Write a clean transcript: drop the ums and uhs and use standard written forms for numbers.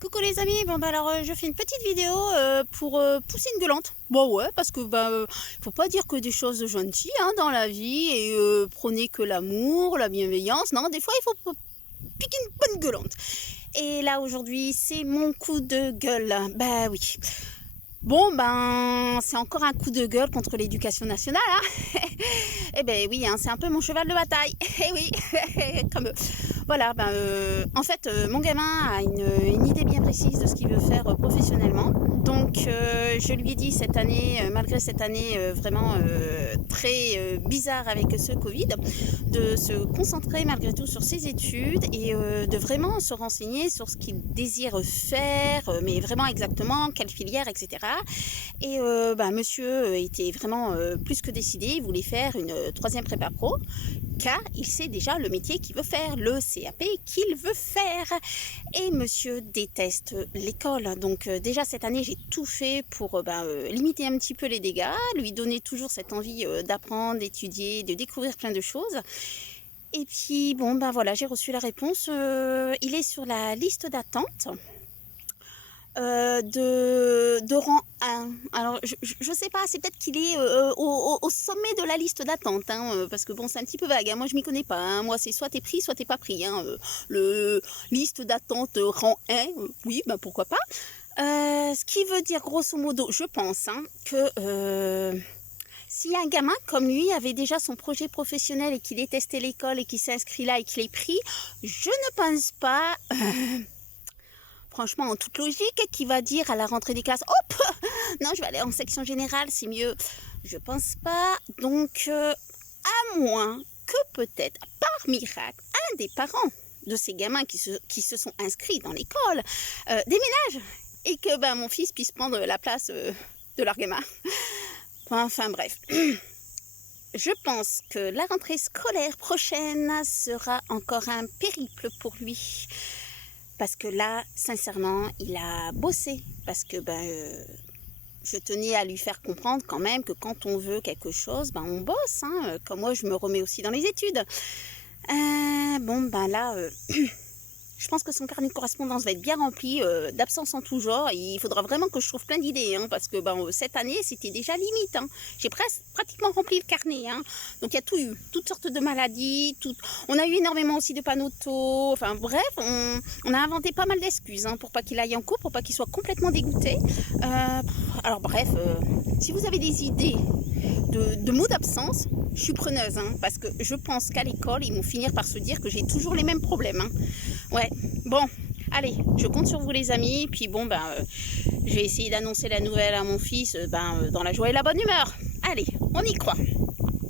Coucou les amis, bon bah alors je fais une petite vidéo pour pousser une gueulante. Bon ouais, parce que faut pas dire que des choses gentilles dans la vie et prôner que l'amour, la bienveillance. Non, des fois il faut piquer une bonne gueulante. Et là aujourd'hui c'est mon coup de gueule. Bah oui. Bon ben c'est encore un coup de gueule contre l'éducation nationale. Eh ben oui, c'est un peu mon cheval de bataille. Eh oui, comme voilà, en fait, mon gamin a une idée bien précise de ce qu'il veut faire professionnellement. Donc, je lui ai dit cette année, malgré cette année vraiment très bizarre avec ce Covid, de se concentrer malgré tout sur ses études et de vraiment se renseigner sur ce qu'il désire faire, mais vraiment exactement quelle filière, etc. Et monsieur était vraiment plus que décidé, il voulait faire une troisième prépa pro, car il sait déjà le métier qu'il veut faire, le CAP qu'il veut faire. Et monsieur déteste l'école. Donc déjà cette année, j'ai tout fait pour limiter un petit peu les dégâts, lui donner toujours cette envie d'apprendre, d'étudier, de découvrir plein de choses. Et puis bon, voilà, j'ai reçu la réponse. Il est sur la liste d'attente. De rang 1. Alors, je sais pas, c'est peut-être qu'il est au sommet de la liste d'attente, parce que bon, c'est un petit peu vague, moi je m'y connais pas, moi c'est soit t'es pris, soit t'es pas pris, le liste d'attente rang 1, oui, pourquoi pas. Ce qui veut dire grosso modo, je pense, que si un gamin comme lui avait déjà son projet professionnel et qu'il détestait l'école et qu'il s'est inscrit là et qu'il est pris, je ne pense pas... franchement, en toute logique, qui va dire à la rentrée des classes, hop, non, je vais aller en section générale, c'est mieux. Je pense pas. Donc, à moins que peut-être, par miracle, un des parents de ces gamins qui se sont inscrits dans l'école déménage et que mon fils puisse prendre la place de leur gamin. Enfin bref. Je pense que la rentrée scolaire prochaine sera encore un périple pour lui. Parce que là, sincèrement, il a bossé. Parce que je tenais à lui faire comprendre quand même que quand on veut quelque chose, on bosse. Comme moi, je me remets aussi dans les études. Là, je pense que son carnet de correspondance va être bien rempli d'absences en tout genre. Et il faudra vraiment que je trouve plein d'idées. Parce que cette année, c'était déjà limite. J'ai pratiquement rempli le carnet. Donc il y a tout eu. Toutes sortes de maladies. On a eu énormément aussi de panotos. Enfin bref, on a inventé pas mal d'excuses pour pas qu'il aille en cours, pour pas qu'il soit complètement dégoûté. Alors bref, si vous avez des idées de mots d'absence, je suis preneuse. Parce que je pense qu'à l'école, ils vont finir par se dire que j'ai toujours les mêmes problèmes. Ouais, bon, allez, je compte sur vous les amis, puis je vais essayer d'annoncer la nouvelle à mon fils dans la joie et la bonne humeur. Allez, on y croit.